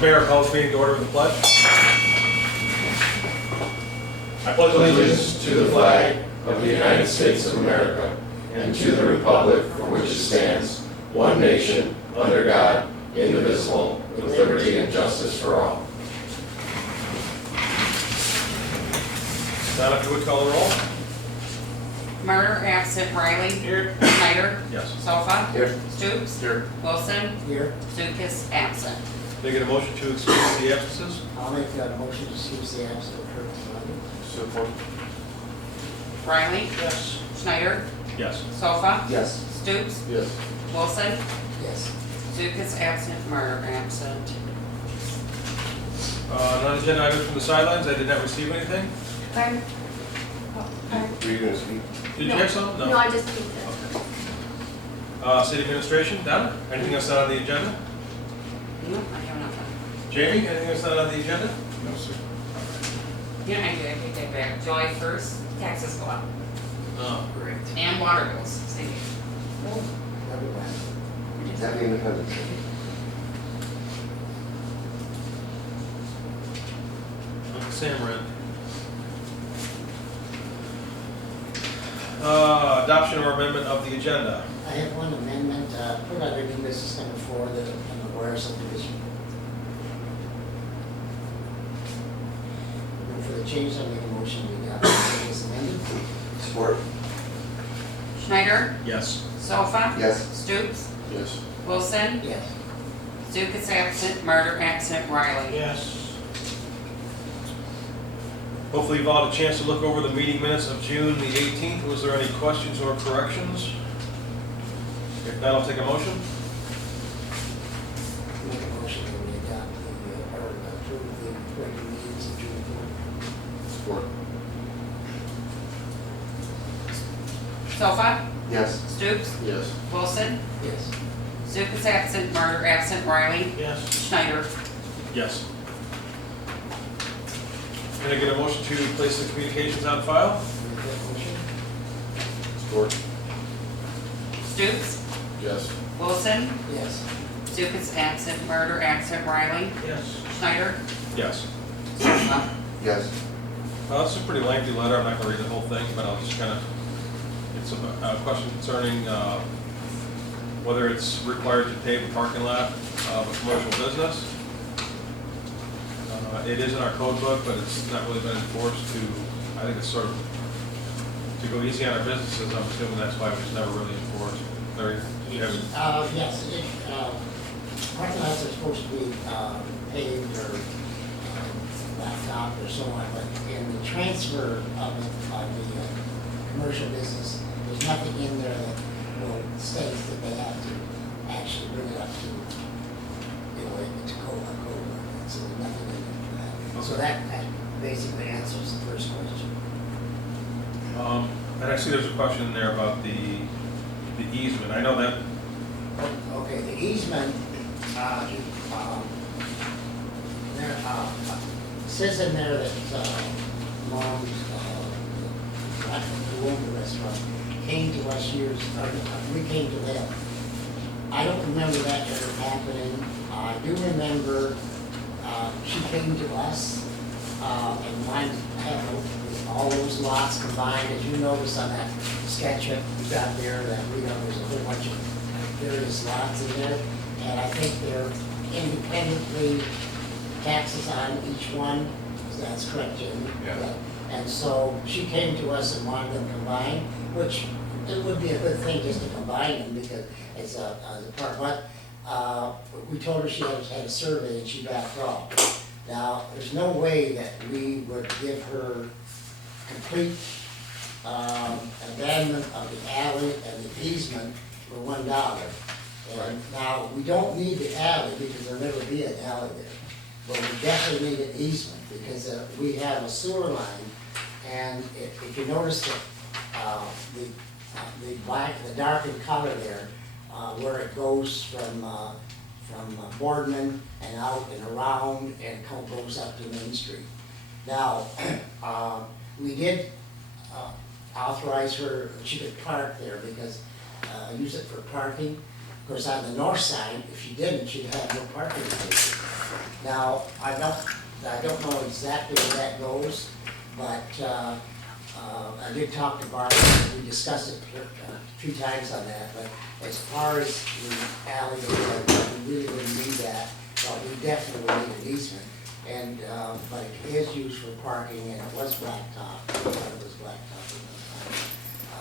Madam Mayor, call this meeting to order with the pledge. I pledge Allegiance to the flag of the United States of America and to the republic for which it stands, one nation, under God, indivisible, with liberty and justice for all. Donna, if you would call the roll. Murder, absent Riley. Here. Schneider. Yes. Sofa. Here. Stoops. Here. Wilson. Here, Zukas, absent. Can I get a motion to excuse the absences? I'll make that motion to excuse the absence of Kurt Snyder. Support. Riley. Yes. Schneider. Yes. Sofa. Yes. Stoops. Yes. Wilson. Yes. Zukas, absent. Murder, absent. Non-agenda items from the sidelines. I did not receive anything. Pardon? Pardon? Were you going to speak? Did you have some? No, I just think that. City administration, Donna? Anything else not on the agenda? No, I have nothing. Jamie, anything else not on the agenda? No, sir. Yeah, I do, I take that back. July 1st, taxes go up. Oh, great. And water bills, same. Never mind. Happy Independence Day. Uncle Sam read. Adoption or amendment of the agenda. I have one amendment, put under new business number 4, the Aguirre subdivision. And for the changes, I make a motion we adopt the as amended. Support. Schneider. Yes. Sofa. Yes. Stoops. Yes. Wilson. Yes. Zukas, absent. Murder, absent. Riley. Yes. Hopefully you've all had a chance to look over the meeting minutes of June the 18th. Was there any questions or corrections? If not, I'll take a motion. Make a motion that we adopt or approve the regular meetings of June 4th. Support. Sofa. Yes. Stoops. Yes. Wilson. Yes. Zukas, absent. Murder, absent. Riley. Yes. Schneider. Yes. Can I get a motion to place the communications on file? Make that motion. Support. Stoops. Yes. Wilson. Yes. Zukas, absent. Murder, absent. Riley. Yes. Schneider. Yes. Sofa. Yes. It's a pretty lengthy letter. I'm not going to read the whole thing, but I'll just kind of, it's a question concerning whether it's required to pave the parking lot of a commercial business. It is in our code book, but it's not really been enforced to, I think it's sort of, to go easy on our businesses. I'm assuming that's why it was never really enforced. Larry, do you have any? Yes, parking lots are supposed to be paved or blacktop or so on, but in the transfer of the commercial business, there's nothing in there that will state that they have to actually bring it up to, to code. So there's nothing in there for that. So that basically answers the first question. And I see there's a question in there about the easement. I know that. Okay, the easement, there, says in there that, Mom's, who owned the restaurant, came to us we came to them. I don't remember that ever happening. I do remember, she came to us, and mine had all those lots combined, as you notice on that sketch that you got there, that, there's a whole bunch of various lots in there, and I think they're independently taxes on each one. That's correct, Jamie? Yeah. And so she came to us and wanted them combined, which it would be a good thing just to combine them because it's a part, but we told her she had a survey and she backed off. Now, there's no way that we would give her complete abandonment of the alley and the easement for $1. And now, we don't need the alley because there'll never be an alley there. But we definitely need an easement because we have a sewer line. And if you notice the black, the darkened color there, where it goes from Boardman and out and around and goes up to Main Street. Now, we did authorize her, she could park there because, use it for parking. Of course, on the north side, if she didn't, she'd have no parking spaces. Now, I don't know exactly where that goes, but, I did talk to Bart, we discussed it a few times on that, but as far as the alley, we really wouldn't need that, but we definitely need an easement. And, but it is used for parking, and it was blacktop, I thought it was blacktop at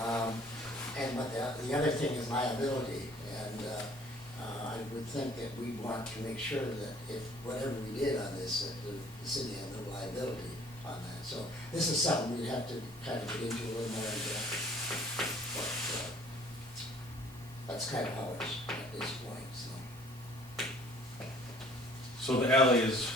one time. And, but the other thing is liability, and, I would think that we'd want to make sure that if, whatever we did on this, that the city had no liability on that. So this is something we'd have to kind of get into a little more in depth. But, that's kind of how it's at this point, so. So the alley is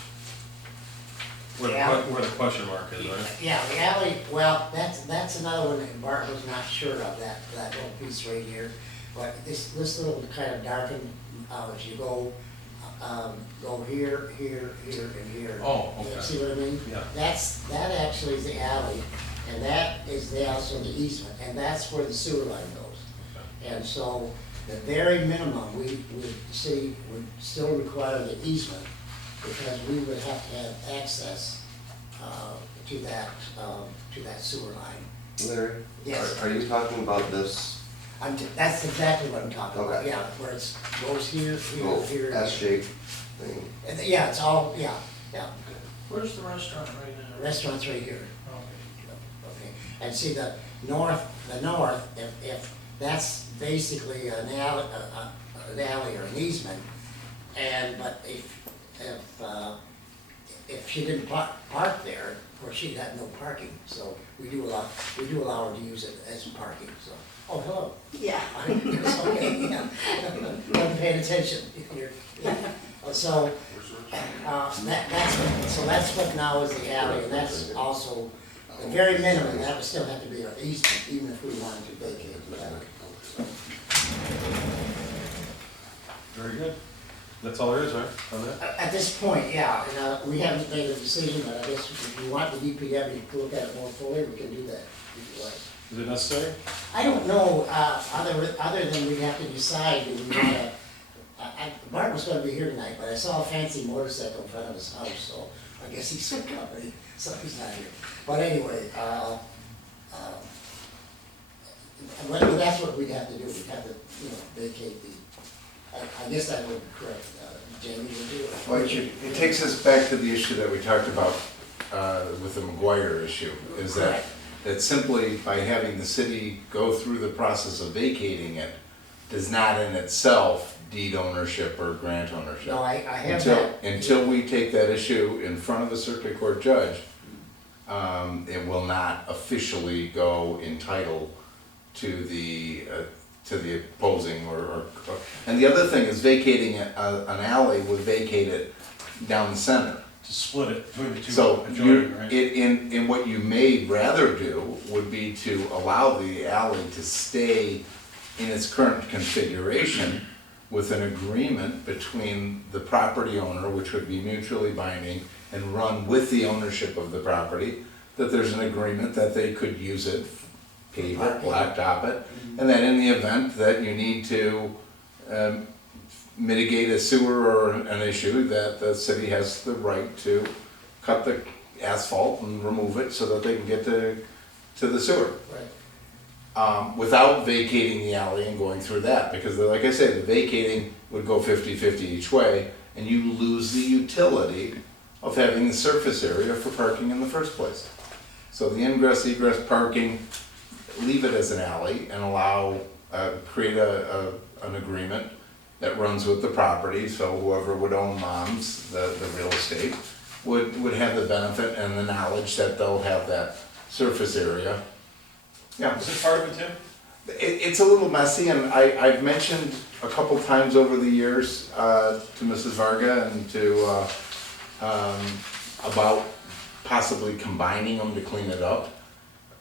where the, Yeah. where the question mark is, right? Yeah, the alley, well, that's another one that Bart was not sure of, that little piece right here. But this little kind of darkened, as you go here, here, here, and here. Oh, You okay. see what I mean? Yeah. That actually is the alley, and that is also the easement, and that's where the sewer line goes. And so, the very minimum, the city would still require the easement, because we would have to have access, to that sewer line. Larry? Yes. Are you talking about this That's exactly what I'm talking about, Okay. yeah, where it's, goes here, here, little here. and here. S-shaped thing? And, yeah, it's all, yeah. Where's the restaurant right now? The restaurant's right here. Okay. Okay, and see the north, if that's basically an alley or an easement, and, but if she didn't park there, of course, she'd have no parking, so we do allow her to use it as parking, so. Oh, hello. Yeah. It's okay, yeah. Wasn't paying attention. Yeah. So, that's what now is the alley, and that's also, the very minimum, that would still have to be an easement, even if we wanted to vacate the alley. Very good. That's all there is, right, on that? At this point, yeah, and we haven't made a decision, but I guess if you want the DPW to look at it more fully, we can do that, if you like. Is it necessary? I don't know, other than we have to decide, do we wanna, Bart was gonna be here tonight, but I saw a fancy motorcycle in front of his house, so I guess he's some company, so he's not here. But anyway, well, that's what we'd have to do, we'd have to, vacate the, I guess that would be correct, Jamie, would you? Well, it takes us back to the issue that we talked about with the McGuire issue, is that simply by having the city go through the process of vacating it does not in itself deed ownership or grant ownership. No, I have that. Until we take that issue in front of a circuit court judge, it will not officially go entitled to the opposing and the other thing is vacating an alley would vacate it down the center. To split it between the two So adjoining, right? in what you may rather do would be to allow the alley to stay in its current configuration with an agreement between the property owner, which would be mutually binding and run with the ownership of the property, that there's an agreement that they could use it, pave it, blacktop it, and that in the event that you need to mitigate a sewer or an issue, that the city has the right to cut the asphalt and remove it so that they can get to the sewer. Right. Without vacating the alley and going through that, because like I said, the vacating would go 50-50 each way, and you lose the utility of having the surface area for parking in the first place. So the ingress, egress parking, leave it as an alley and allow, create an agreement that runs with the property, so whoever would own Mom's, the real estate, would have the benefit and the knowledge that they'll have that surface area. Yeah. Is it part of it, Tim? It's a little messy, and I've mentioned a couple times over the years to Mrs. Varga and to about possibly combining them to clean it up.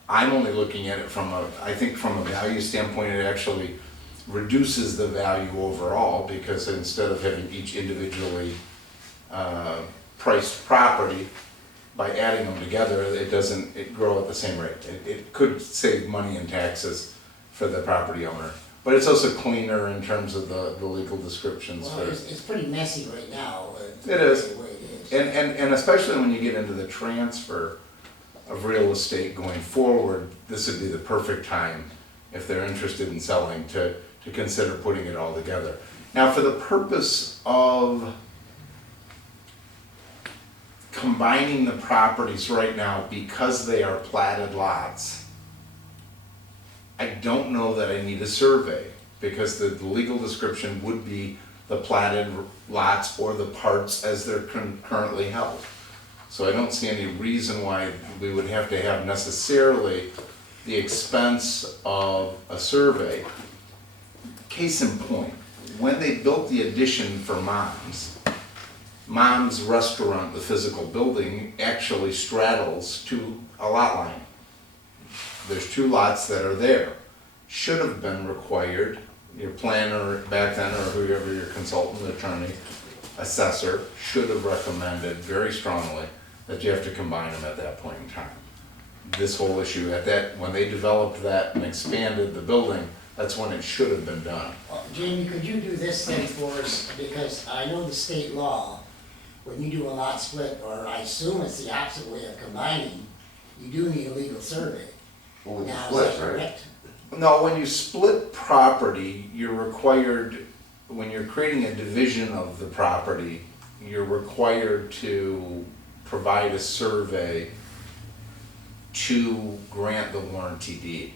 I'm only looking at it I think from a value standpoint, it actually reduces the value overall, because instead of having each individually priced property, by adding them together, it doesn't grow at the same rate. It could save money in taxes for the property owner, But it's also cleaner in terms of the legal descriptions Well, for. it's pretty messy right now. It is. The way it is. And especially when you get into the transfer of real estate going forward, this would be the perfect time, if they're interested in selling, to consider putting it all together. Now, for the purpose of combining the properties right now, because they are platted lots, I don't know that I need a survey, because the legal description would be the platted lots or the parts as they're currently held. So I don't see any reason why we would have to have necessarily the expense of a survey. Case in point, when they built the addition for Mom's Restaurant, the physical building, actually straddles to a lot line. There's 2 lots that are there. Should have been required, your planner back then, or whoever your consultant, attorney, assessor, should have recommended very strongly that you have to combine them at that point in time. This whole issue when they developed that and expanded the building, that's when it should have been done. Jamie, could you do this thing for us, because I know the state law, when you do a lot split, or I assume it's the opposite way of combining, you do need a legal survey. Well, Now, split, is that right? correct? No, when you split property, you're required, when you're creating a division of the property, you're required to provide a survey to grant the warranty deed.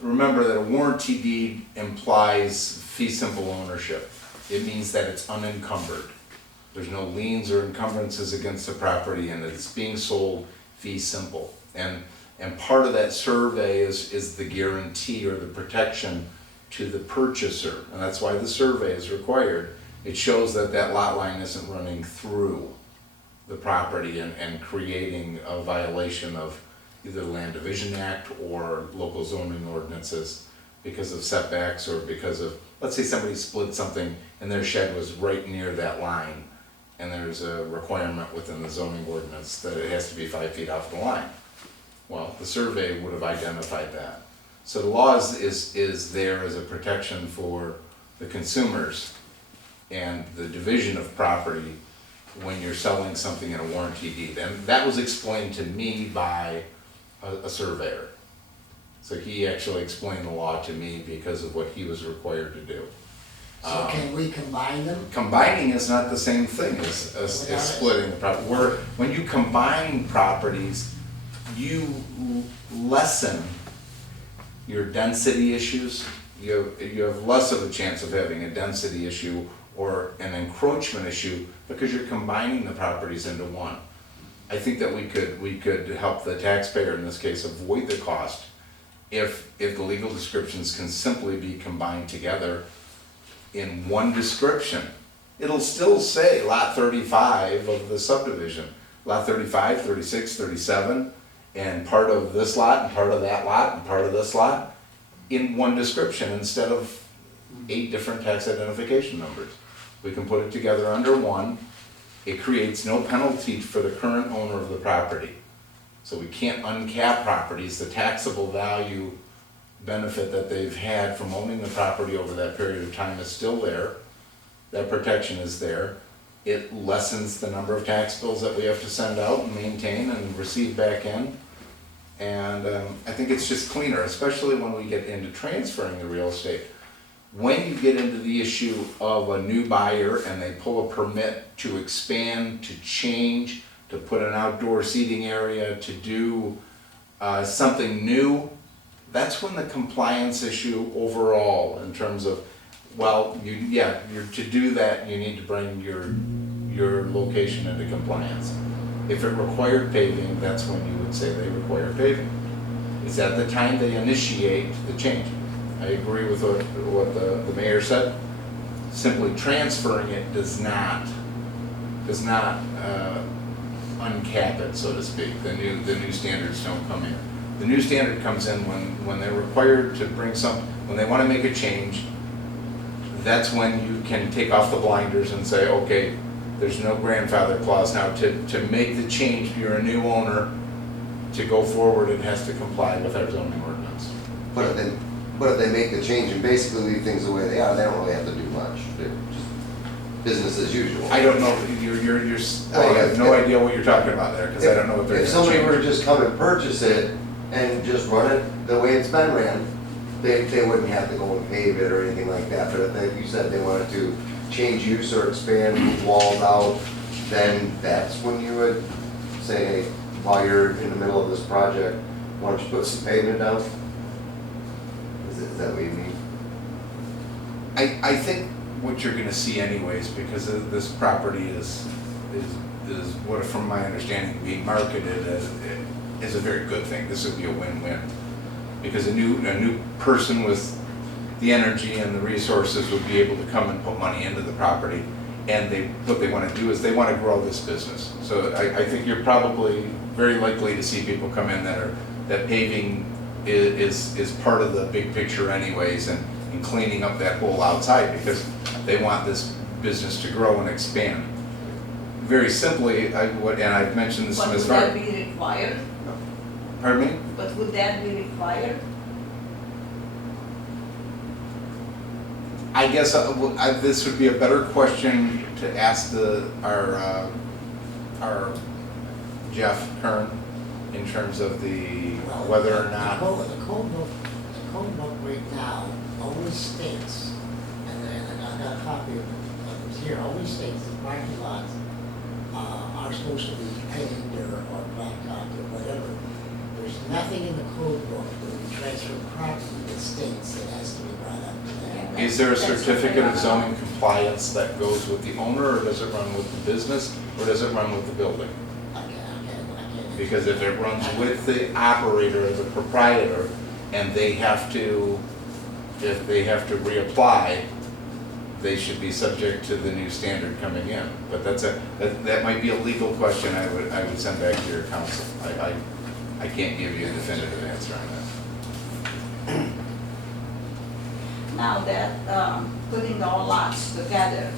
Remember that a warranty deed implies fee simple ownership. It means that it's unencumbered. There's no liens or encumbrances against the property, and it's being sold fee simple. And part of that survey is the guarantee or the protection to the purchaser, and that's why the survey is required. It shows that that lot line isn't running through the property and creating a violation of either the Land Division Act or local zoning ordinances because of setbacks, or because of, let's say somebody split something and their shed was right near that line, and there's a requirement within the zoning ordinance that it has to be 5 feet off the line. Well, the survey would have identified that. So the law is there as a protection for the consumers and the division of property when you're selling something in a warranty deed. And that was explained to me by a surveyor. So he actually explained the law to me because of what he was required to do. So can we combine them? Combining is not the same thing as splitting the property. When you combine properties, you lessen your density issues. You have less of a chance of having a density issue or an encroachment issue because you're combining the properties into one. I think that we could help the taxpayer in this case avoid the cost if the legal descriptions can simply be combined together in one description. It'll still say lot 35 of the subdivision, lot 35, 36, 37, and part of this lot, and part of that lot, and part of this lot, in one description instead of 8 different tax identification numbers. We can put it together under one. It creates no penalty for the current owner of the property. So we can't uncap properties. The taxable value benefit that they've had from owning the property over that period of time is still there. That protection is there. It lessens the number of tax bills that we have to send out and maintain and receive back in. And I think it's just cleaner, especially when we get into transferring the real estate. When you get into the issue of a new buyer and they pull a permit to expand, to change, to put an outdoor seating area, to do something new, that's when the compliance issue overall, in terms of, well, to do that, you need to bring your location into compliance. If it required paving, that's when you would say they require paving. Is at the time they initiate the change. I agree with what the mayor said. Simply transferring it does not uncap it, so to speak. The new standards don't come in. The new standard comes in when they're required to bring when they want to make a change. That's when you can take off the blinders and say, okay, there's no grandfather clause now. To make the change, if you're a new owner, to go forward, it has to comply with our zoning ordinance. But then, But if they make the change and basically leave things the way they are, they don't really have to do much. They're just business as usual. I don't know, I have no idea what you're talking about there, because I don't know what they're If gonna somebody were to change. just come and purchase it and just run it the way it's been ran, they wouldn't have to go and pave it or anything like that. But if they, you said they wanted to change use or expand, move walls out, then that's when you would say, hey, while you're in the middle of this project, why don't you put some pavement down? Is that what you mean? I think what you're gonna see anyways, because this property is what, from my understanding, being marketed as a very good thing. This would be a win-win. Because a new person with the energy and the resources would be able to come and put money into the property. And what they wanna do is they wanna grow this business. So I think you're probably very likely to see people come in that paving is part of the big picture anyways, and cleaning up that whole outside, because they want this business to grow and expand. Very simply, and I've mentioned this to But Ms. would that Varg. be required? Pardon me? But would that be required? I guess this would be a better question to ask our Jeff Kern, in terms of whether or not. The code book right now only states, and I got a copy of it here, only states that parking lots are supposed to be paved or blacktopped or whatever. There's nothing in the code book when you transfer property that states it has to be brought up to that. Is there a That's certificate of okay. zoning compliance that goes with the owner, or does it run with the business, or does it run with the building? I can't. Because if it runs with the operator or the proprietor, and if they have to reapply, they should be subject to the new standard coming in. But that might be a legal question I would send back to your council. I can't give you a definitive answer on that. Now that, putting all lots together,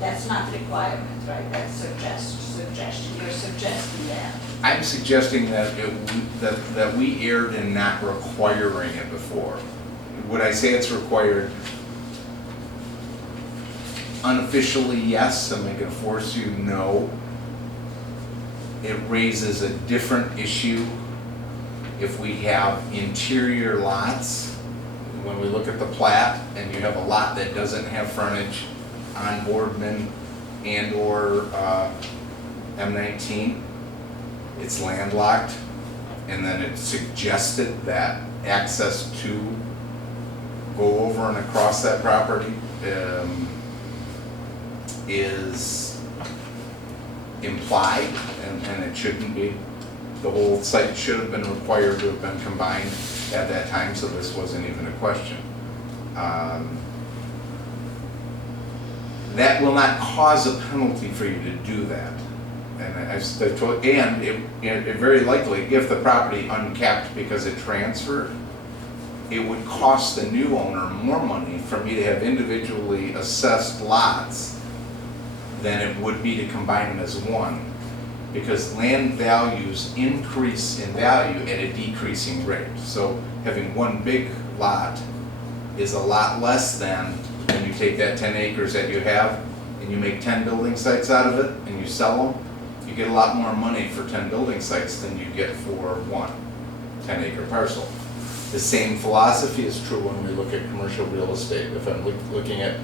that's not requirement, right? That's suggestion, you're suggesting that. I'm suggesting that we erred in not requiring it before. Would I say it's required? Unofficially, yes. Am I gonna force you? No. It raises a different issue if we have interior lots. When we look at the plat and you have a lot that doesn't have frontage on Boardman and or M19, it's landlocked, and then it's suggested that access to go over and across that property is implied, and it shouldn't be. The whole site should have been required to have been combined at that time, so this wasn't even a question. That will not cause a penalty for you to do that. And I've told, and it very likely, if the property uncapped because it transferred, it would cost the new owner more money for me to have individually assessed lots than it would be to combine them as one. Because land values increase in value at a decreasing rate. So having one big lot is a lot less than when you take that 10 acres that you have and you make 10 building sites out of it and you sell them, you get a lot more money for 10 building sites than you get for one 10-acre parcel. The same philosophy is true when we look at commercial real estate. If I'm looking at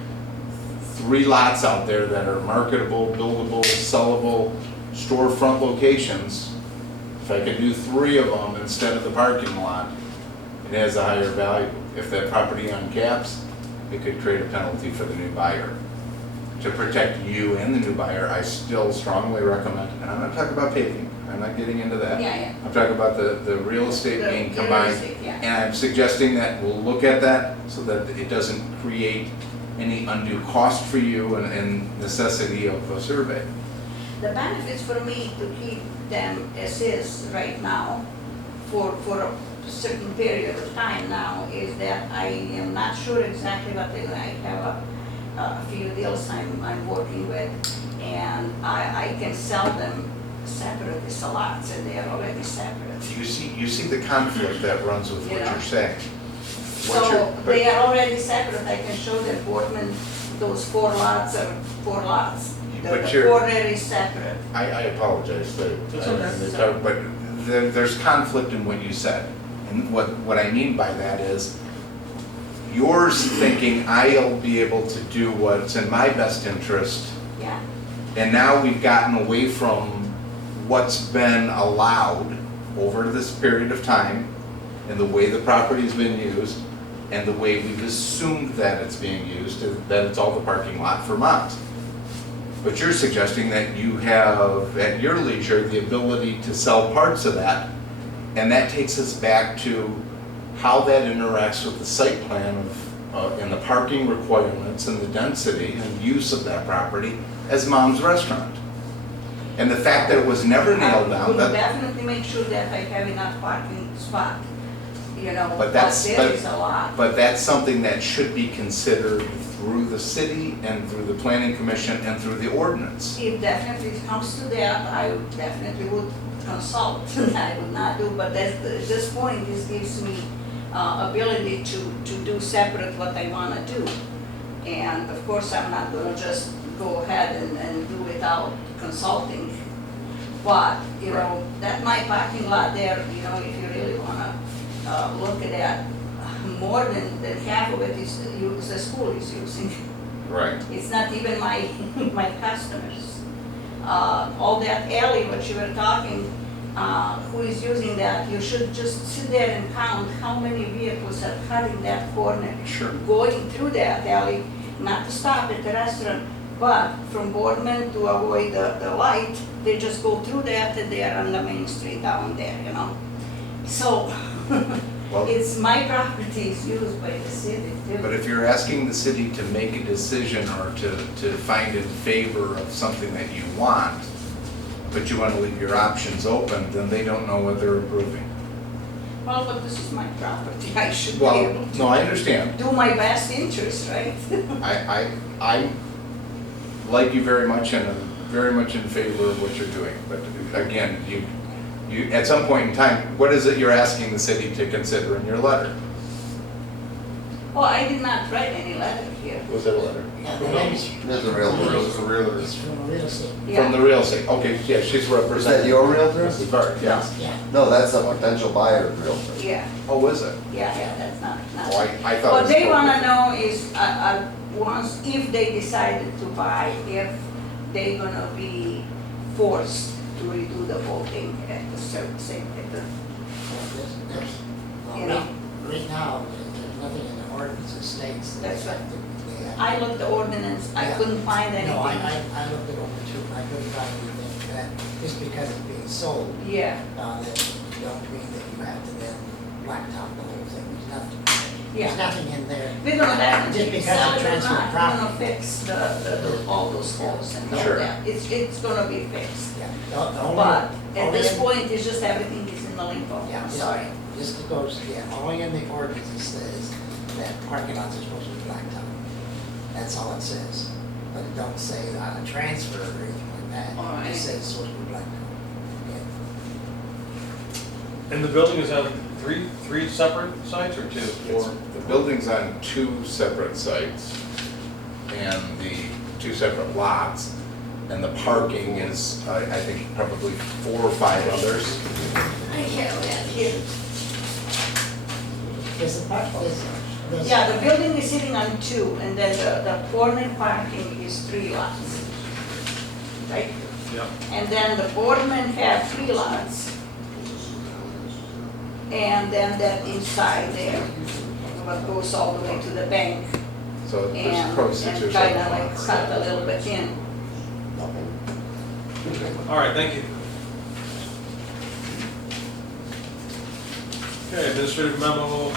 3 lots out there that are marketable, buildable, sellable, storefront locations, if I can do 3 of them instead of the parking lot, it has a higher value. If that property uncaps, it could create a penalty for the new buyer. To protect you and the new buyer, I still strongly recommend, and I'm not talking about paving, I'm not getting into that. Yeah. I'm talking about the real estate The being real combined. estate, yeah. And I'm suggesting that we'll look at that so that it doesn't create any undue cost for you and necessity of a survey. The benefits for me to keep them as is right now for a certain period of time now is that I am not sure exactly what they, I have a few deals I'm working with, and I can sell them separately, as lots, and they are already separate. You see the conflict that runs with what Yeah. you're saying. What's your- So they are already separate, I can show them Portman, those 4 lots are 4 lots. But The you're- corner is separate. I apologize, It's okay. but there's conflict in what you said. And what I mean by that is, yours thinking I'll be able to do what's in my best interest, Yeah, and now we've gotten away from what's been allowed over this period of time, and the way the property's been used, and the way we've assumed that it's being used, that it's all the parking lot for moms. But you're suggesting that you have, at your leisure, the ability to sell parts of that, and that takes us back to how that interacts with the site plan of, and the parking requirements and the density and use of that property as Mom's Restaurant. And the fact that it was never nailed I down, will that, definitely make sure that I have enough parking spot, you know, But but that's- there is a lot. but that's something that should be considered through the city and through the planning commission and through the ordinance. If definitely comes to that, I definitely would consult, I would not do, but at this point, this gives me ability to do separate what I wanna do. And of course, I'm not gonna just go ahead and do without consulting. But, you know, that my parking lot there, you know, if you really wanna look at that, more than half of it is, the school is using. Right. It's not even my, my customers. All that alley, what you were talking, who is using that, you should just sit there and count how many vehicles are cutting that corner. Sure. Going through that alley, not to stop at the restaurant, but from Boardman to avoid the light, they just go through that and they are on the main street down there, you know? So, Well, it's my property is used by the city too. but if you're asking the city to make a decision or to find in favor of something that you want, but you want to leave your options open, then they don't know what they're approving. Well, but this is my property, I should be Well, able to no, I understand. do my best interest, right? I like you very much and am very much in favor of what you're doing. But again, you, at some point in time, what is it you're asking the city to consider in your letter? Oh, I did not write any letter here. Was it a letter? Yeah, the name's There's a realtor. it's from real estate. From Yeah, the real estate, okay, yeah, she's Is that representing. your realtor? Mrs. Bart, yeah. Yeah, No, that's a potential buyer's realtor. yeah, Oh, is it? yeah, that's not. Oh, I thought it What was. they totally wanna different. know is, once, if they decided to buy, if they gonna be forced to redo the whole thing at the same, at the, well, You know. right now, there's nothing in the ordinance that states that. That's right. they have- I looked the ordinance, I Yeah. couldn't find anything. No, I looked it over too, and I couldn't find anything that, just because it's being sold, Yeah, that don't mean that you have to then blacktop the whole thing, there's nothing. yeah. There's nothing in there. We're gonna definitely Just because sell of it or transfer not, of we're property. gonna fix all those holes and all Sure. that. It's gonna be fixed. Yeah, the only. But at only this in- point, it's just everything is in the limbo, Yeah, I'm just- sorry. Just goes, yeah, only in the ordinance it says that parking lots are supposed to be blacktop. That's all it says. But it don't say on a transfer or anything like that. All right. It says it's supposed to be blacktop. Yeah. And the building is on three separate sites or two? It's- The building's on 2 separate sites and the 2 separate lots. And the parking is, I think, probably 4 or 5 others. I have that here. There's a part, there's. Yeah, the building is sitting on 2, and then the corner parking is 3 lots. Right? Yeah. And then the Boardman have 3 lots. And then that inside there, what goes all the way to the bank, So there's and probably 6 or 7 kinda like lots. cut a little bit in. All right, thank you. Okay, administrative memo,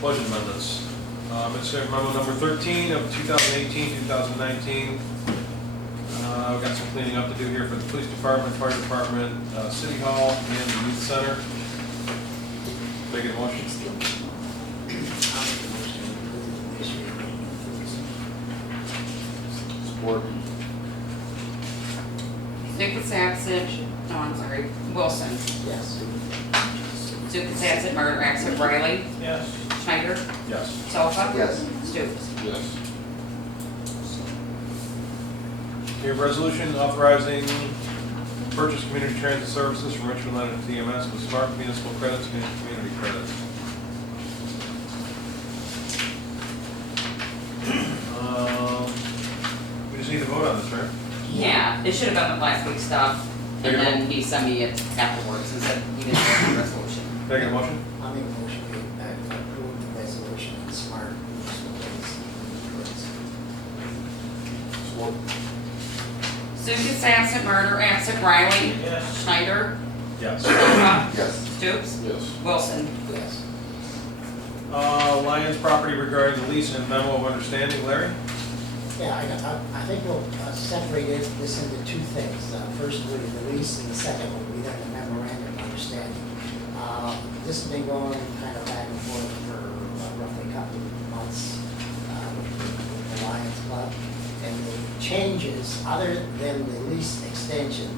budget amendments. Administrative memo number 13 of 2018-2019. We've got some cleaning up to do here for the police department, fire department, city hall, and the youth center. Make a motion. Support. Duke is absent, no, I'm sorry, Wilson. Yes. Duke is absent, Margaret Axel Riley. Yes. Schneider, Yes. Sofa. Yes. Stoops. Yes. We have resolution authorizing purchase community transit services from Richmond Leonard TMS with smart municipal credits and community credits. We just need to vote on this, right? Yeah, it should have been the last week's stuff, and then he sent me it afterwards and said he didn't have the resolution. Can I get a motion? I'll make a motion to approve the resolution on smart municipal rates. Support. Lucas absent, Murder absent, Riley, Yes. Schneider, Yes. Sofa, Yes. Stoops, Yes. Wilson. Yes. Lions property regarding the lease and memo of understanding, Larry? Yeah, I think we'll separate this into two things. First will be the lease, and the second will be then the memorandum of understanding. This has been going kind of back and forth for roughly a couple of months with the Lions Club. And the changes, other than the lease extension,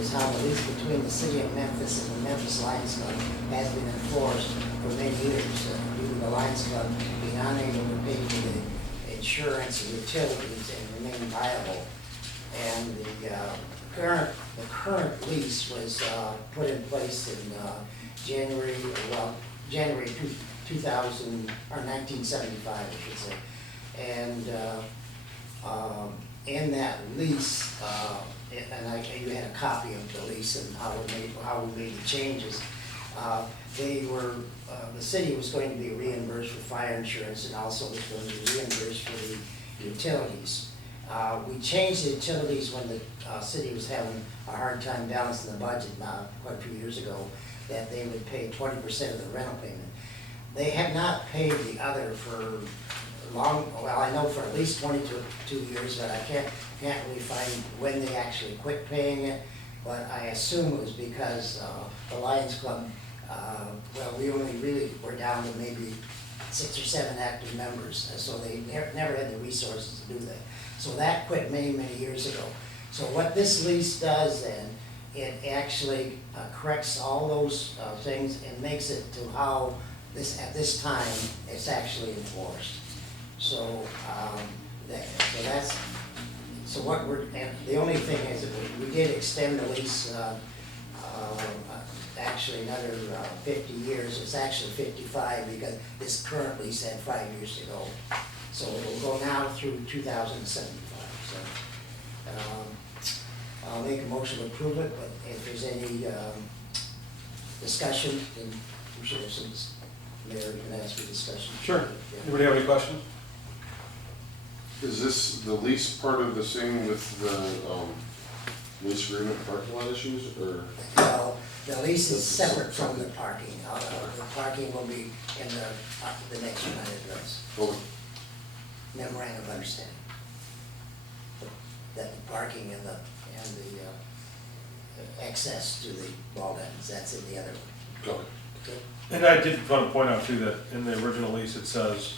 is how the lease between the city of Memphis and the Memphis Lions Club has been enforced for many years, due to the Lions Club being unable to pay for the insurance and utilities and remain viable. And the current lease was put in place in January 2000, or 1975, I should say. And in that lease, you had a copy of the lease and how we made the changes. The city was going to be reimbursed for fire insurance and also was going to be reimbursed for the utilities. We changed the utilities when the city was having a hard time balancing the budget quite a few years ago, that they would pay 20% of the rental payment. They have not paid the other for I know for at least 22 years, but I can't really find when they actually quit paying it. But I assume it was because the Lions Club, we only really were down to maybe 6 or 7 active members, and so they never had the resources to do that. So that quit many, many years ago. So what this lease does then, it actually corrects all those things and makes it to how at this time it's actually enforced. So the only thing is that we did extend the lease actually another 50 years. It's actually 55 because this current lease had 5 years to go. So it will go now through 2075. So I'll make a motion to approve it, but if there's any discussion, then we should have some, Mayor can ask for discussion. Sure. Yeah. Anybody have any questions? Is this the lease part of the same with the lease agreement parking lot issues, or? Well, the lease is separate from the parking. The parking will be in the next United address, Oh, memorandum of understanding. That the parking and the access to the ball ends, that's in the other one. got it. Okay? And I did want to point out too that in the original lease it says,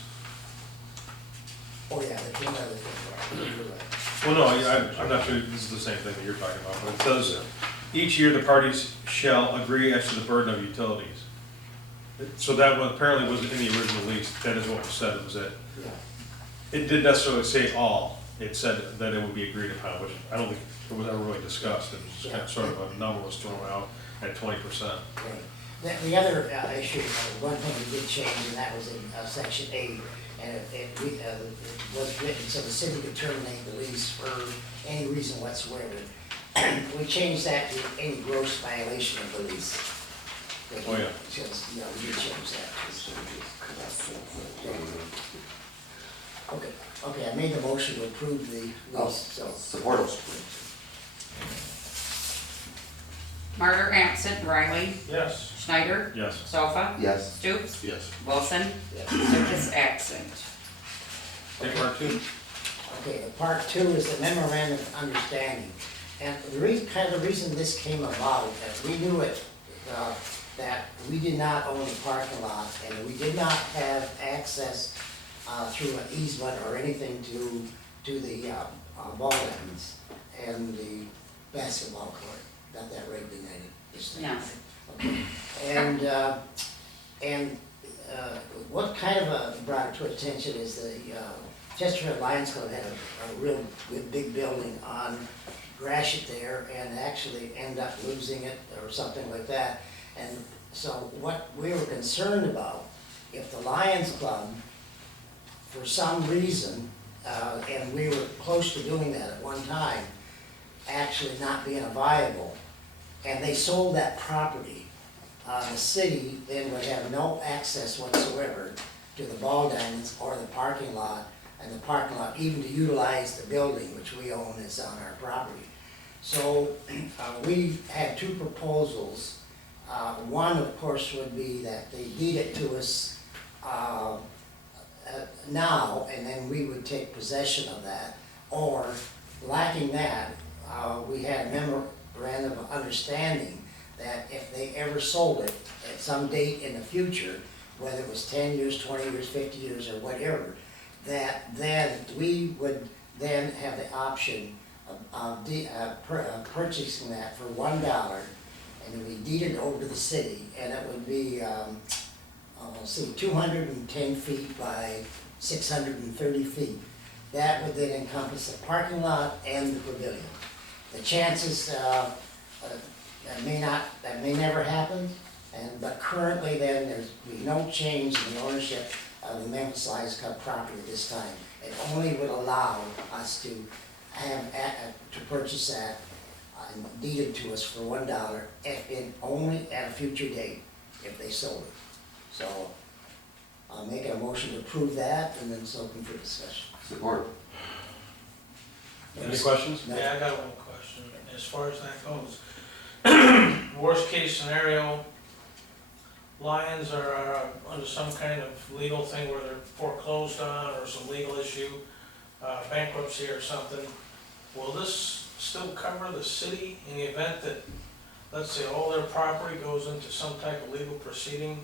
Oh, yeah, that's one other thing, right? You're right. well, no, I'm not sure this is the same thing that you're talking about, but it says, each year the parties shall agree as to the burden of utilities. So that was, apparently wasn't in the original lease, that is what was said, was that, Yeah. it didn't necessarily say all, it said that it would be agreed upon, which I don't think it was ever really discussed, it was just kind of sort of a number was thrown out at 20%. Right. The other issue, one thing we did change, and that was in section 8, and it was written so the city could terminate the lease for any reason whatsoever. We changed that to any gross violation of the lease. Oh, yeah. Just, we did change that. Okay, I made the motion to approve the lease, so. Support. Murder absent, Riley, Yes. Schneider, Yes. Sofa, Yes. Stoops, Yes. Wilson, Lucas absent. Take part 2. Okay, part 2 is the memorandum of understanding. And the reason this came about, we knew it, that we did not own the parking lot, and we did not have access through an easement or anything to the ball ends and the basketball court. Got that right, didn't I? Yes. Okay. And what kind of brought it to attention is the Chesterfield Lions Club had a real good big building on Gratiot there and actually ended up losing it or something like that. And so what we were concerned about, if the Lions Club, for some reason, and we were close to doing that at one time, actually not being viable, and they sold that property, the city then would have no access whatsoever to the ball diamonds or the parking lot, and the parking lot, even to utilize the building which we own is on our property. So we had two proposals. One, of course, would be that they deed it to us now, and then we would take possession of that. Or, lacking that, we had a memorandum of understanding that if they ever sold it at some date in the future, whether it was 10 years, 20 years, 50 years, or whatever, that then we would then have the option of purchasing that for $1, and we deeded it over to the city, and it would be, let's see, 210 feet by 630 feet. That would then encompass the parking lot and the pavilion. The chances, that may never happen, but currently then there's be no change in the ownership of the Memphis Lions Club property at this time. It only would allow us to have, to purchase that and deeded to us for $1, and only at a future date if they sold it. So I'll make a motion to approve that, and then it's open for discussion. Support. Any questions? No. Yeah, I got one question, as far as that goes. Worst case scenario, Lions are under some kind of legal thing where they're foreclosed on, or some legal issue, bankruptcy or something. Will this still cover the city in the event that, let's say, all their property goes into some type of legal proceeding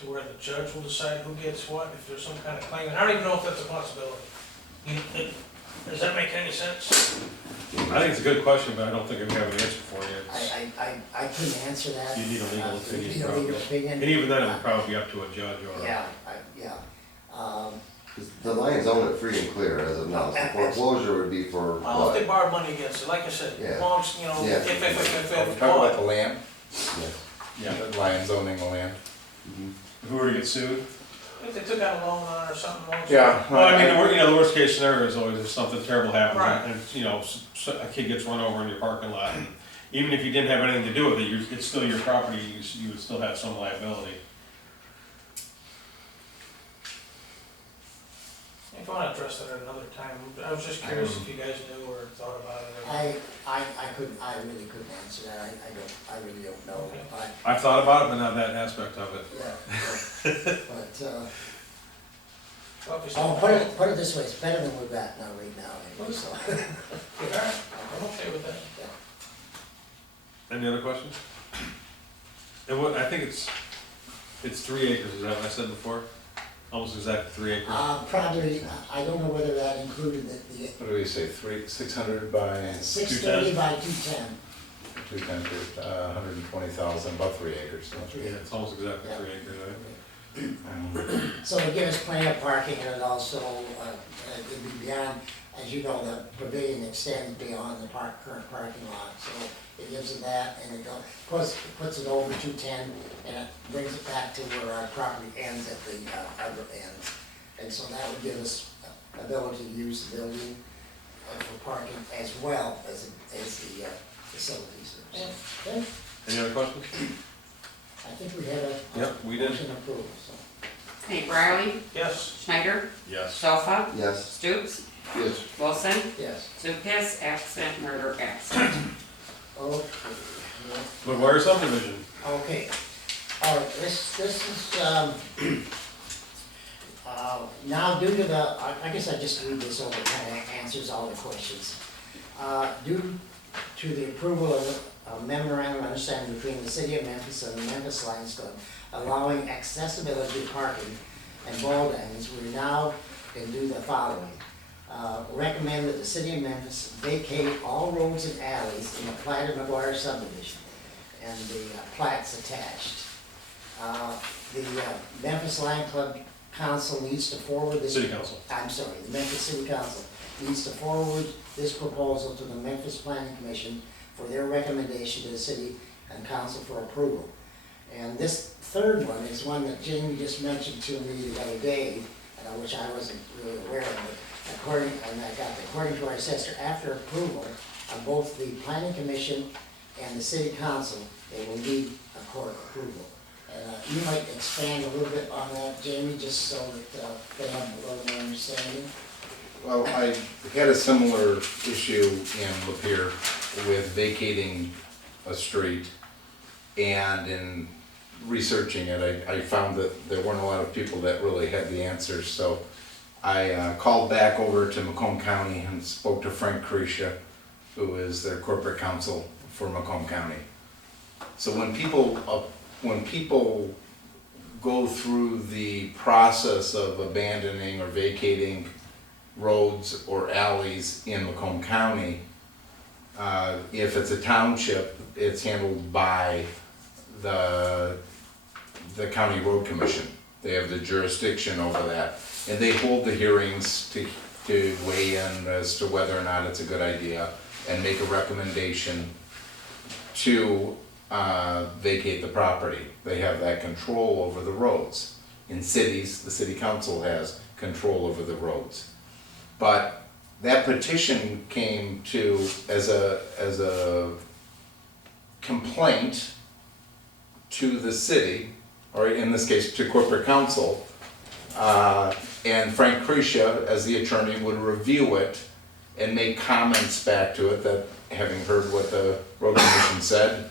to where the judge will decide who gets what, if there's some kind of claim? And I don't even know if that's a possibility. Does that make any sense? I think it's a good question, but I don't think I have an answer for you. I couldn't answer that. You need a legal opinion, You need a legal probably. opinion. And even then, it would probably be up to a judge or. Yeah, yeah. 'Cause the Lions own it free and clear as of now, so foreclosure would be for Well, if they what? borrow money against it, like I said, Yeah. as long as, you know, Yeah. Are we talking about the land? Yes. Yeah. The Lions owning the land? If we were to get sued? if they took out a loan on it or something. Yeah. Well, I mean, the worst case scenario is always if something terrible happens Right. and, a kid gets run over in your parking lot. And even if you didn't have anything to do with it, it's still your property, you would still have some liability. If you want to address that at another time, I was just curious if you guys knew or thought about it. I really couldn't answer that, I really don't know. Okay. I've thought about it, but not that aspect of it. But, Well, if you oh, still- put it this way, it's better than we've got now, right now, anyway, so. All right, I'm okay with that. Any other questions? And what, I think it's 3 acres, is that what I said before? Almost exactly 3 acres. Probably, I don't know whether that included the What do we say, 600 by 630 by 210. 210, 120,000, about 3 acres. So. Yeah, it's almost exactly 3 acres, right? So it gives us plenty of parking, and it also, it'd be beyond, as you know, the pavilion extends beyond the current parking lot, so it gives it that, and it of course, it puts it over 210, and it brings it back to where our property ends at the other end. And so that would give us ability to use the building for parking as well as the facilities. Okay, Any other questions? I think we had a Yep, we did. motion approved, so. Hey, Briley, Yes, Schneider, Yes. Sofa, Yes. Stoops, Yes. Wilson, Yes. Lucas, absent, Murder, absent. Okay. McGuire subdivision. Okay, all right, this is, now due to the, I guess I just read this over, kind of answers all the questions. Due to the approval of a memorandum of understanding between the city of Memphis and the Memphis Lions Club, allowing accessibility parking and ball diamonds, we now can do the following. Recommend that the city of Memphis vacate all roads and alleys in the plat of McGuire subdivision and the plats attached. The Memphis Lion Club Council needs to forward this. City Council. I'm sorry, the Memphis City Council needs to forward this proposal to the Memphis Planning Commission for their recommendation to the city and council for approval. And this third one is one that Jamie just mentioned to me the other day, and which I wasn't really aware of, but according to our assessor, after approval of both the planning commission and the city council, they will need a court approval. You might expand a little bit on that, Jamie, just so that they have a little more understanding. Well, I had a similar issue in Lapeer with vacating a street, and in researching it, I found that there weren't a lot of people that really had the answers, so I called back over to Macomb County and spoke to Frank Cretia, who is their corporate counsel for Macomb County. So when people go through the process of abandoning or vacating roads or alleys in Macomb County, if it's a township, it's handled by the county road commission. They have the jurisdiction over that, and they hold the hearings to weigh in as to whether or not it's a good idea and make a recommendation to vacate the property. They have that control over the roads. In cities, the city council has control over the roads. But that petition came to as a complaint to the city, or in this case to corporate counsel, and Frank Cretia, as the attorney, would review it and make comments back to it that, having heard what the road commission said,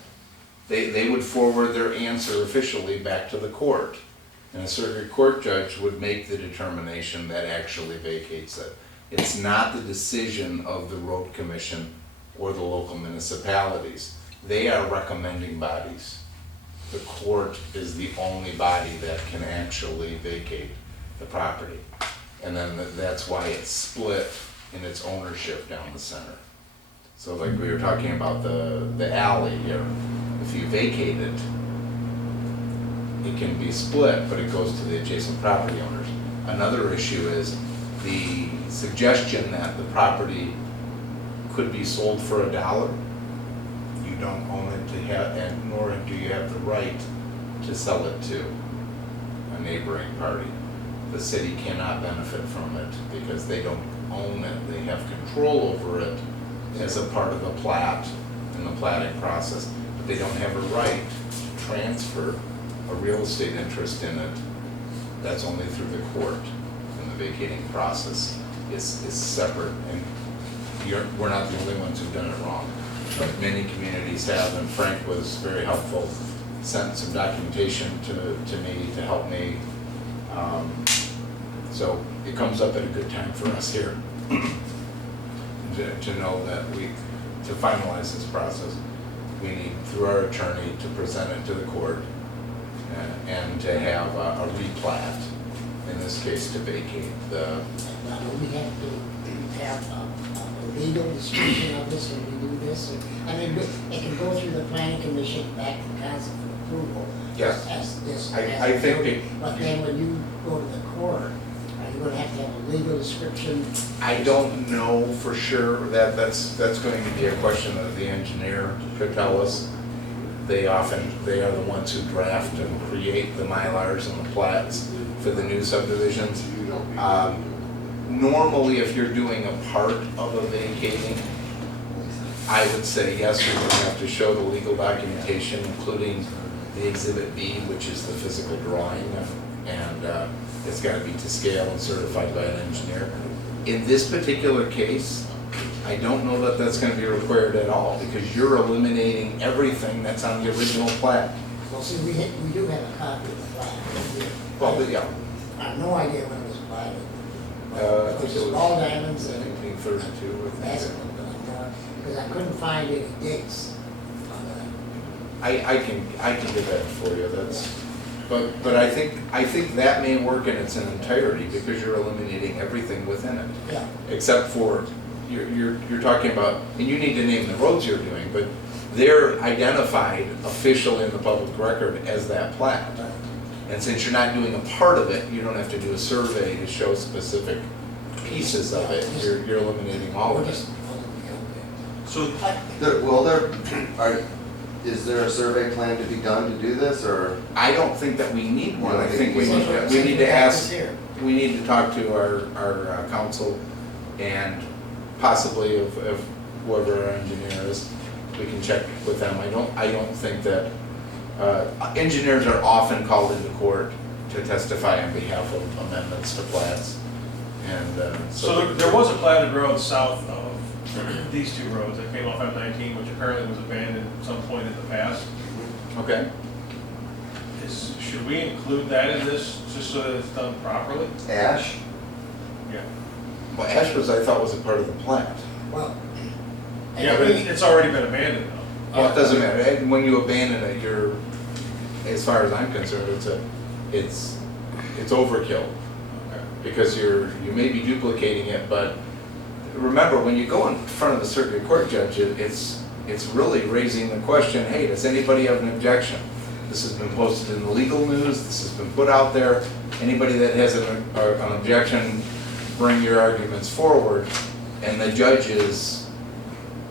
they would forward their answer officially back to the court. And a circuit court judge would make the determination that actually vacates it. It's not the decision of the road commission or the local municipalities. They are recommending bodies. The court is the only body that can actually vacate the property. And then that's why it's split in its ownership down the center. So like we were talking about the alley here, if you vacate it, it can be split, but it goes to the adjacent property owners. Another issue is the suggestion that the property could be sold for $1. You don't own it to have, and nor do you have the right to sell it to a neighboring party. The city cannot benefit from it because they don't own it. They have control over it as a part of the plat in the platting process, but they don't have a right to transfer a real estate interest in it. That's only through the court, and the vacating process is separate. And we're not the only ones who've done it wrong, but many communities have, and Frank was very helpful, sent some documentation to me to help me. So it comes up at a good time for us here to know that to finalize this process, we need, through our attorney, to present it to the court and to have a replat, in this case to vacate the. Now, do we have to have a legal description of this when we do this? I mean, it can go through the planning commission back to the council for approval. Yes. As this. I think But then when you go to the court, are you gonna have to have a legal description? I don't know for sure. That's going to be a question that the engineer could tell us. They are the ones who draft and create the Mylars and the plats for the new subdivisions. Normally, if you're doing a part of a vacating, I would say yes, you're going to have to show the legal documentation, including the Exhibit B, which is the physical drawing, and it's got to be to scale and certified by an engineer. In this particular case, I don't know that that's going to be required at all, because you're eliminating everything that's on the original plat. Well, see, we do have a copy of the plat. Well, yeah. I have no idea when it was platted. I think it was Small diamonds and 1932. that's what I'm doing, because I couldn't find any dates on that. I can get that for you. But I think that may work in its entirety, because you're eliminating everything within it, Yeah, except for you're talking about, and you need to name the roads you're doing, but they're identified officially in the public record as that plat. And since you're not doing a part of it, you don't have to do a survey to show specific pieces of it. You're eliminating all of it. So, Is there a survey plan to be done to do this, or? I don't think that we need one. I think we That's need to ask, here. we need to talk to our council and possibly if whoever our engineer is, we can check with them. I don't think that, engineers are often called into court to testify on behalf of amendments to plats. And, so there was a platted road south of these two roads that came off M19, which apparently was abandoned at some point in the past. okay. Should we include that in this, just so that it's done properly? Ash? Yeah. Well, Ashford's I thought was a part of the plat. Well. Yeah, but it's already been abandoned though. Well, it doesn't matter. And when you abandon it, you're, as far as I'm concerned, it's overkill. Okay. Because you may be duplicating it, but remember, when you go in front of the circuit court judge, it's really raising the question, hey, does anybody have an objection? This has been posted in the legal news, this has been put out there. Anybody that has an objection, bring your arguments forward, and the judge is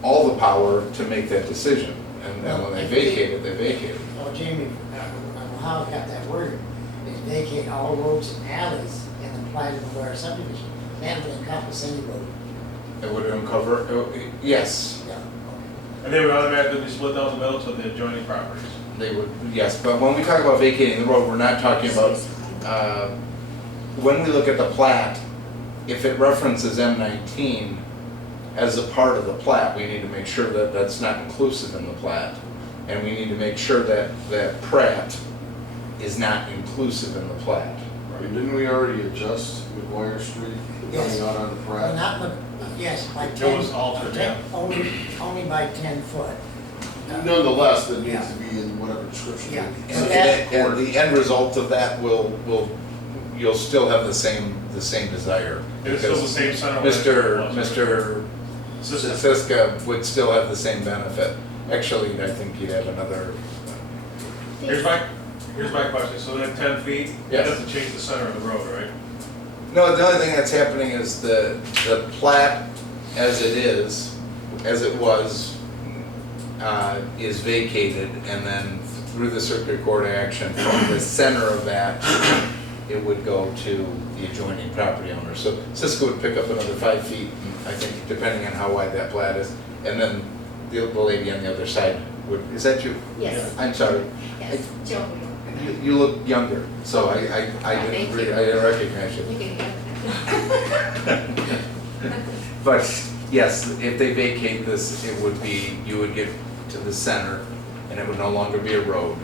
all the power to make that decision. And then when they vacate it, they vacate it. Oh, Jamie, how I got that word, is vacate all roads and alleys in the platted Blair subdivision. That would encompass any road. It would uncover, yes, Yeah, okay. And they would automatically be split down the middle to the adjoining properties. they would, yes, but when we talk about vacating the road, we're not talking about, when we look at the plat, if it references M19 as a part of the plat, we need to make sure that that's not inclusive in the plat. And we need to make sure that Pratt is not inclusive in the plat. Didn't we already adjust McGuire Street Yes. coming out on the Well, Pratt? not, yes, by It 10. was altered, yeah. Only by 10 foot. Nonetheless, that needs Yeah. to be in whatever description. Yeah. we- And And the end result of that you'll still have the same desire. It's still the because same center. Mr. Siska would still have the same benefit. Actually, I think he'd have another, Here's my question, so then 10 feet, Yes. that doesn't change the center of the road, right? no, the only thing that's happening is the plat as it was, is vacated, and then through the circuit court action, from the center of that, it would go to the adjoining property owner. So Cisco would pick up another 5 feet, I think, depending on how wide that plat is, and then the lady on the other side would, is that you? Yes, I'm sorry. yes, Joe. You look younger, so I Thank didn't you. I didn't recognize you. You can get But yes, if they vacate this, it would be, you would get to the center, and it would no longer be a road,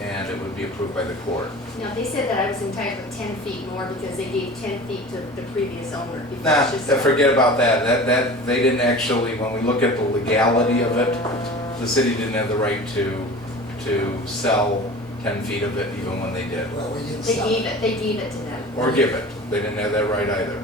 and it would be approved by the court. No, they said that I was entitled to 10 feet more because they gave 10 feet to the previous owner. before Nah, it's just- forget about that. That, they didn't actually, when we look at the legality of it, the city didn't have the right to sell 10 feet of it even when they did. Well, we didn't They sell gave it. it, they gave it to them. Or give it. They didn't have that right either.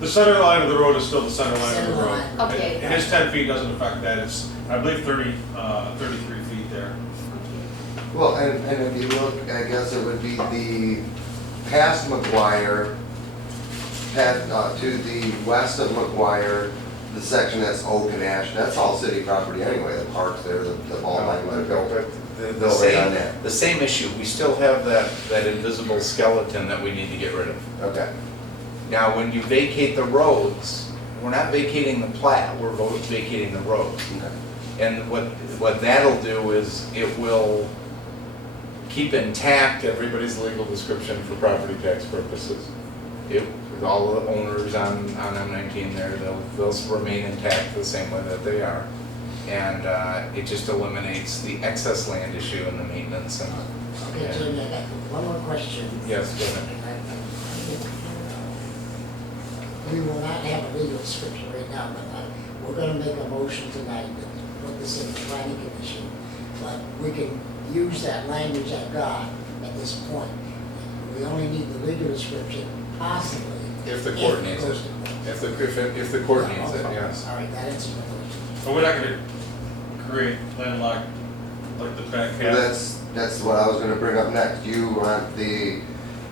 The center line of the road is still the center line of the Center road. line. Okay. And his 10 feet doesn't affect that, it's, I believe 33 feet there. Okay. Well, and if you look, I guess it would be the past McGuire, to the west of McGuire, the section that's Oak and Ash, that's all city property anyway, the parks there, the ball line, they're built. The Built right on there. same issue. We still have that invisible skeleton that we need to get rid of. Okay. Now, when you vacate the roads, we're not vacating the plat, we're vacating the road. Okay. And what that'll do is it will keep intact everybody's legal description for property tax purposes. All the owners on M19 there, they'll remain intact the same way that they are. And it just eliminates the excess land issue and the maintenance and, Okay, yeah. Jamie, I got one more question. Yes, go ahead. We will not have a legal description right now, but we're gonna make a motion tonight to put this in the planning commission. But we can use that language I've got at this point. We only need the legal description possibly. If the court needs goes it. to court. If the court needs it, Okay. yes. All right, that answers my question. But we're not gonna create landlocked, like the back Well, half. that's what I was gonna bring up next. You want the,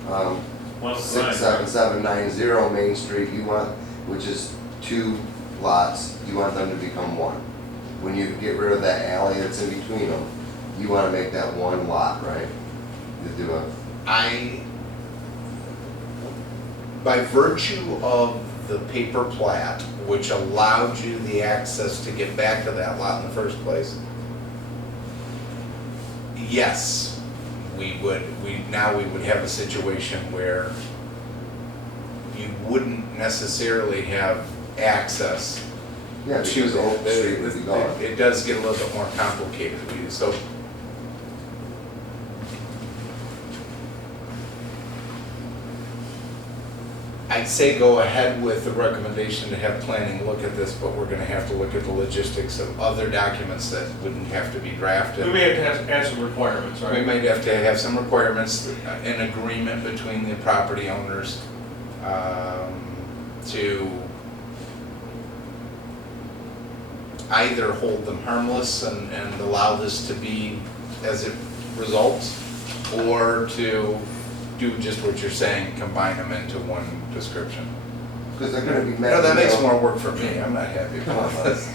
Well, 67790 Main Street, you want, which is 2 lots, you want them to become 1. When you get rid of that alley that's in between them, you wanna make that 1 lot, right? To do a, By virtue of the paper plat, which allowed you the access to get back to that lot in the first place, yes, we would have a situation where you wouldn't necessarily have access yeah, to because Oak Street would be gone. it does get a little bit more complicated. So I'd say go ahead with the recommendation to have planning look at this, but we're gonna have to look at the logistics of other documents that wouldn't have to be drafted. We may have to add some requirements, We right? might have to have some requirements, an agreement between the property owners, to either hold them harmless and allow this to be as it results, or to do just what you're saying, combine them into one description. Because they're gonna be No, met. that makes more work for me, I'm not happy about this.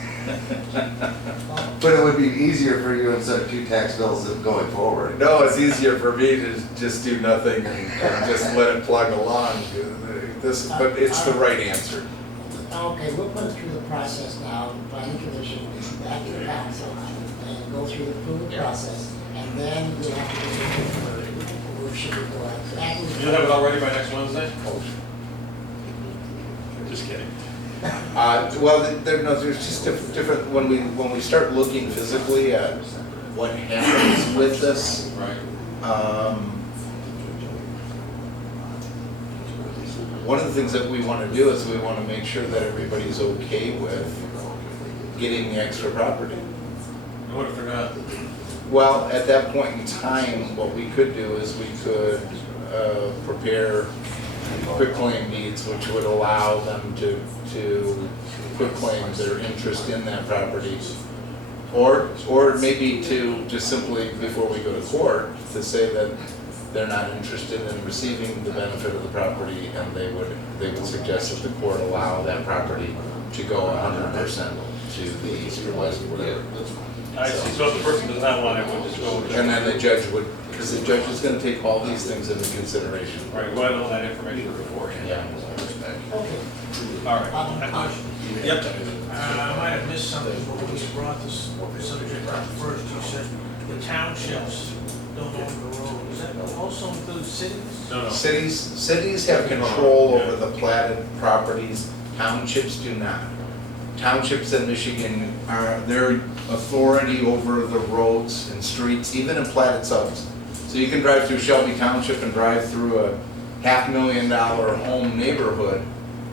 But it would be easier for you instead of 2 tax bills going forward. No, it's easier for me to just do nothing and just let it plug along. But it's the right answer. Okay, we'll put it through the process now, the planning commission, back to the council, and go through the approval process, and then we'll have to go for, where should we go after? You'll have it all ready by next Wednesday? Just kidding. Well, there's just different, when we start looking physically at what happens with this, Right. one of the things that we want to do is we want to make sure that everybody's okay with getting the extra property. And what if they're not? Well, at that point in time, what we could do is we could prepare quitclaim deeds, which would allow them to quitclaim their interest in that property. Or maybe to just simply, before we go to court, to say that they're not interested in receiving the benefit of the property, and they would suggest that the court allow that property to go 100% to the east or west, whatever. I see, so if the person does not want it, we'll just go with it. And then the judge would, because the judge is gonna take all these things into consideration. Right, we'll have all that information beforehand. Yeah. Okay. All right. Yep. I might have missed something, but when you brought this subject up first, you said the townships don't own the road. Does that also include cities? No, no. Cities have control over the platted properties, townships do not. Townships in Michigan are, their authority over the roads and streets, even in platted subs. So you can drive through Shelby Township and drive through a $500,000 home neighborhood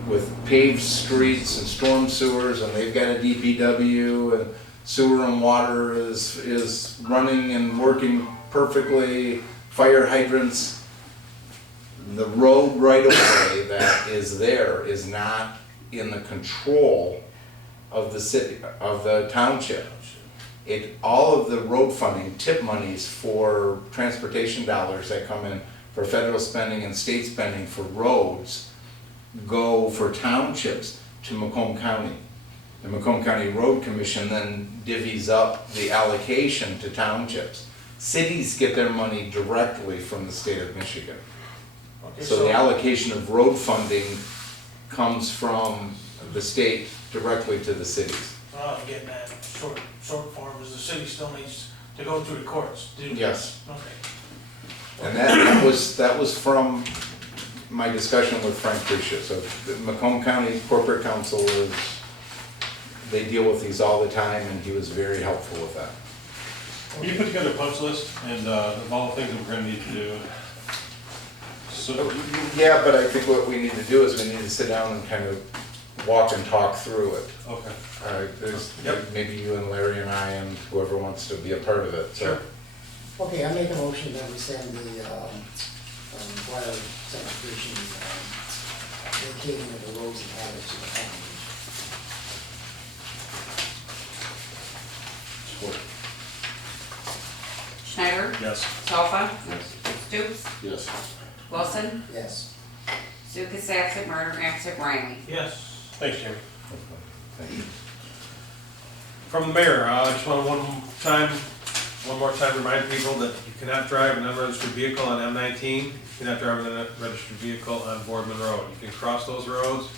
with paved streets and storm sewers, and they've got a DPW, and sewer and water is running and working perfectly, fire hydrants. The road right away that is there is not in the control of the city, of the township. All of the road funding, tip monies for transportation dollars that come in for federal spending and state spending for roads go for townships to Macomb County. The Macomb County Road Commission then divvies up the allocation to townships. Cities get their money directly from the state of Michigan. Okay, So the allocation of road funding comes from the state directly to the cities. Well, I'm getting that short form is the city still needs to go through the courts. Yes. Okay. And that was from my discussion with Frank Prisha. So the Macomb County Corporate Council they deal with these all the time, and he was very helpful with that. Will you put together a punch list and of all the things that we're gonna need to do? So, Yeah, but I think what we need to do is we need to sit down and kind of walk and talk through it. okay. There's Yep. maybe you and Larry and I and whoever wants to be a part of it. So. Sure. Okay, I make a motion that we send the, water subdivision, vacating of the roads and habits to the county. Support. Schneider, Yes. Solfa, Yes. Stoops, Yes. Wilson, Yes. Lucas absent, Martyr absent, Riley. Yes. Thanks, Jamie. Thank you. From the mayor, I just want to one more time remind people that you cannot drive an unregistered vehicle on M19. You cannot drive an unregistered vehicle on Boardman Road. You can cross those roads,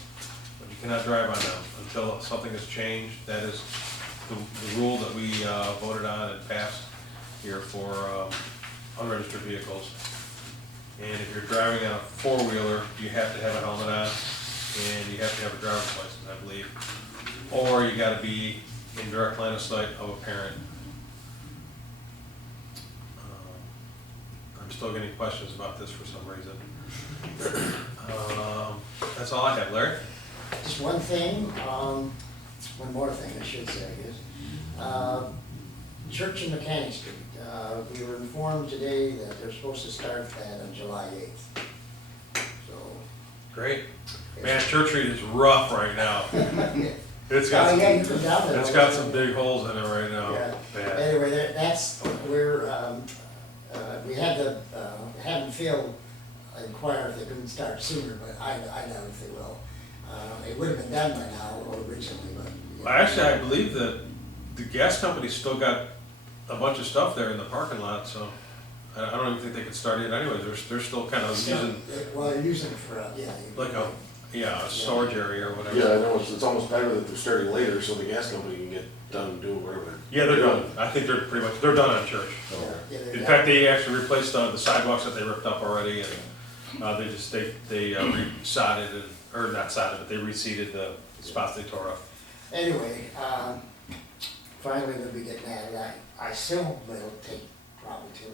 but you cannot drive on them until something is changed. That is the rule that we voted on and passed here for unregistered vehicles. And if you're driving on a four-wheeler, you have to have a helmet on, and you have to have a driver's license, I believe. Or you gotta be in direct line of sight of a parent. I'm still getting questions about this for some reason. That's all I have, Larry. Just one thing, one more thing I should say is, Church and Mechanic Street, we were informed today that they're supposed to start that on July 8th. So. Great. Man, Church Street is rough right now. It's got Oh, yeah, you come down there. it's got some big holes in it right now. Yeah. Bad. Anyway, that's, we had to, have them Phil inquire if they couldn't start sooner, but I doubt if they will. It would have been done by now originally, but. Well, actually, I believe that the gas company's still got a bunch of stuff there in the parking lot, so I don't even think they could start it anyways. They're still kind of using Well, they're using it for, yeah. like a storage area or whatever. Yeah, I know, it's almost better that they're starting later so the gas company can get done doing whatever. Yeah, they're done. I think they're pretty much, they're done on Church. Yeah, they're In done. fact, they actually replaced the sidewalks that they ripped up already, and they re-sodded, or not sodded, but they reseeded the spots they tore up. Anyway, finally we'll be getting at it. I assume it'll take probably till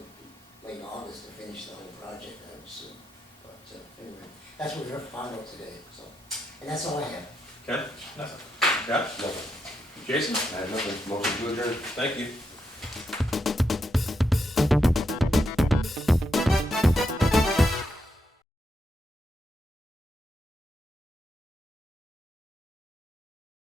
late August to finish the whole project, I would assume. But anyway, that's what we found out today, so, and that's all I have. Ken? Nothing. Yeah? Nothing. Jason? I have nothing. Motion to adjourn. Thank you.